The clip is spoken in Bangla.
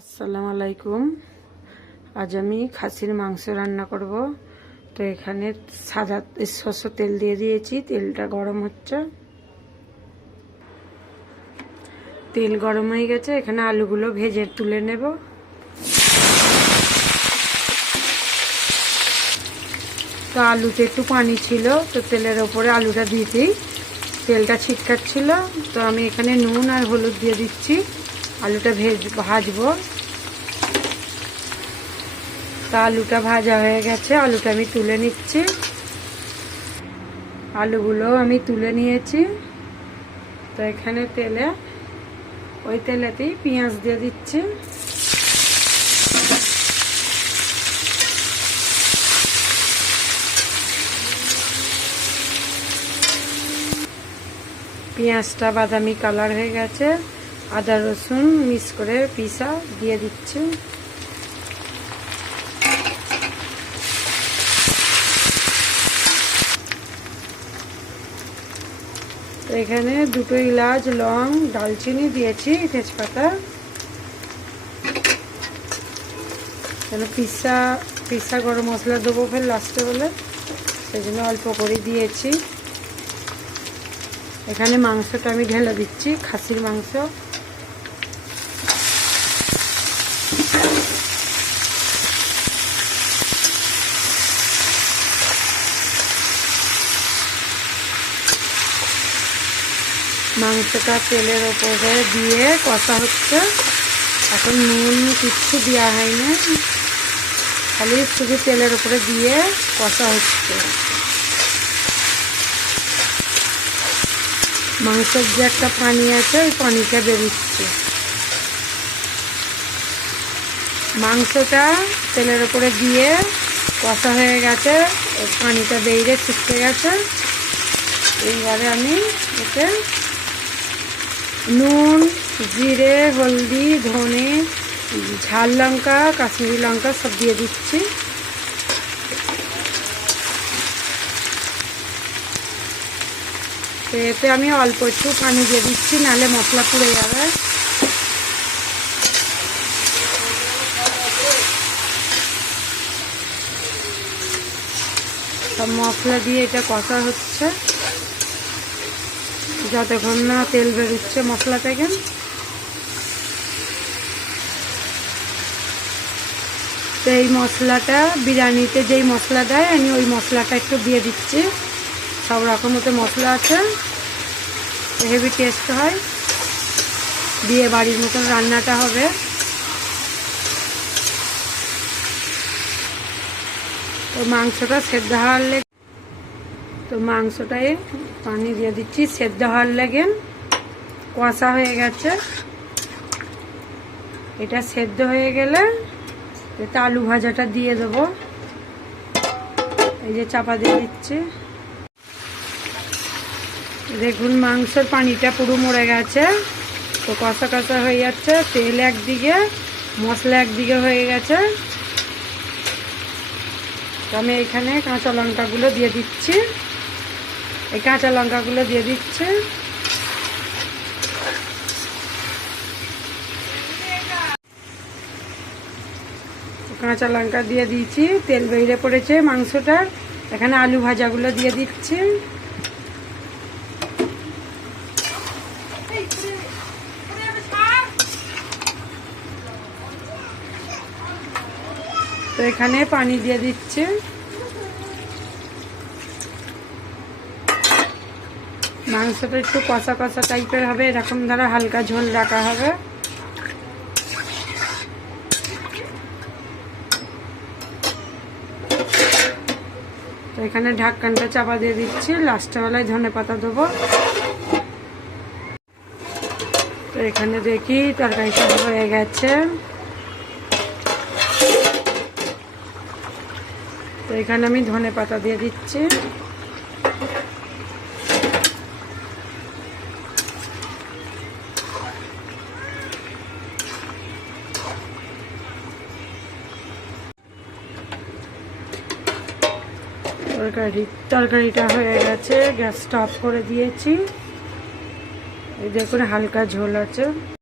আসসালামু আলাইকুম। আজ আমি খাসির মাংস রান্না করব। তো এখানে সাদা শস্য তেল দিয়ে দিয়েছি। তেলটা গরম হচ্ছে। তেল গরম হয়ে গেছে। এখানে আলুগুলো ভেজে তুলে নেব। তো আলুতে একটু পানি ছিল। তো তেলের ওপরে আলুটা দিয়েছি। তেলটা ছিটকাচ্ছিল। তো আমি এখানে নুন আর হলুদ দিয়ে দিচ্ছি। আলুটা ভেজ, ভাজবো। তা আলুটা ভাজা হয়ে গেছে, আলুটা আমি তুলে নিচ্ছি। আলুগুলো আমি তুলে নিয়েছি। তো এখানে তেলে, ওই তেলেতেই পেঁয়াজ দিয়ে দিচ্ছি। পেঁয়াজটা বাদামি কালার হয়ে গেছে। আদা রসুন মিক্স করে পিসা দিয়ে দিচ্ছি। এখানে দুটো ইলাচ, লং দালচিনি দিয়েছি, তেজপাতা। কেন পিসা পিসা গরম মশলা দেবো ফের লাস্টে বলে সেই জন্য অল্প করে দিয়েছি। এখানে মাংসটা আমি ঢেলে দিচ্ছি, খাসির মাংস। মাংসটা তেলের ওপরে দিয়ে কষা হচ্ছে। এখন নুন কিচ্ছু দেওয়া হয়নি। খালি শুধু তেলের ওপরে দিয়ে কষা হচ্ছে। মাংসের যে একটা পানি আছে, ওই পানিটা বেরোচ্ছে মাংসটা তেলের ওপরে দিয়ে কষা হয়ে গেছে। পানিটা বেরিয়ে ছিটকে গেছে। এইবারে আমি এতে নুন, জিরে, হলদি, ধনে, ঝাল লঙ্কা, কাশ্মীরি লঙ্কা সব দিয়ে দিচ্ছি। এতে আমি অল্প একটু পানি দিয়ে দিচ্ছি, নাহলে মশলা পুড়ে যাবে। সব মশলা দিয়ে এটা কষা হচ্ছে। যতক্ষণ না, তেল বেরোচ্ছে, মশলা থেকে তো এই মশলাটা, বিরিয়ানিতে যেই মশলা দেয়, আমি ওই মশলাটা একটু দিয়ে দিচ্ছি। সব রকম ওতে মশলা আছে। হেভি টেস্ট হয়। দিয়ে বাড়ির মতন রান্নাটা হবে। তো মাংসটা সেদ্ধ হওয়ার তো মাংসটায় পানি দিয়ে দিচ্ছি, সেদ্ধ হওয়ার লেগে কষা হয়ে গেছে। এটা সেদ্ধ হয়ে গেলে এতে আলু ভাজাটা দিয়ে দেবো। এই যে চাপা দিয়ে দিচ্ছি। দেখুন, মাংসের পানিটা পুরো মরে গেছে। তো কষা কষা হয়ে যাচ্ছে। তেল একদিকে, মশলা একদিকে হয়ে গেছে। আমি এখানে কাঁচা লঙ্কাগুলো দিয়ে দিচ্ছি। এই কাঁচা লঙ্কাগুলো দিয়ে দিচ্ছে। কাঁচা লঙ্কা দিয়ে দিয়েছি, তেল বেরিয়ে পড়েছে মাংসটার এখানে আলু ভাজাগুলো দিয়ে দিচ্ছি। তো এখানে পানি দিয়ে দিচ্ছে। মাংসটা একটু কষা কষা টাইপের হবে, এরকম ধরো হালকা ঝোল রাখা হবে। তো এখানে ঢাক্কানটা চাপা দিয়ে দিচ্ছি লাস্টের বেলায় ধনে পাতা দেবো। তো এখানে দেখি তরকারিটা হয়ে গেছে। তো এখানে আমি ধনে পাতা দিয়ে দিচ্ছি। তরকারি তরকারিটা হয়ে গেছে গ্যাস স্টপ করে দিয়েছি। দেখুন হালকা ঝোল আছে।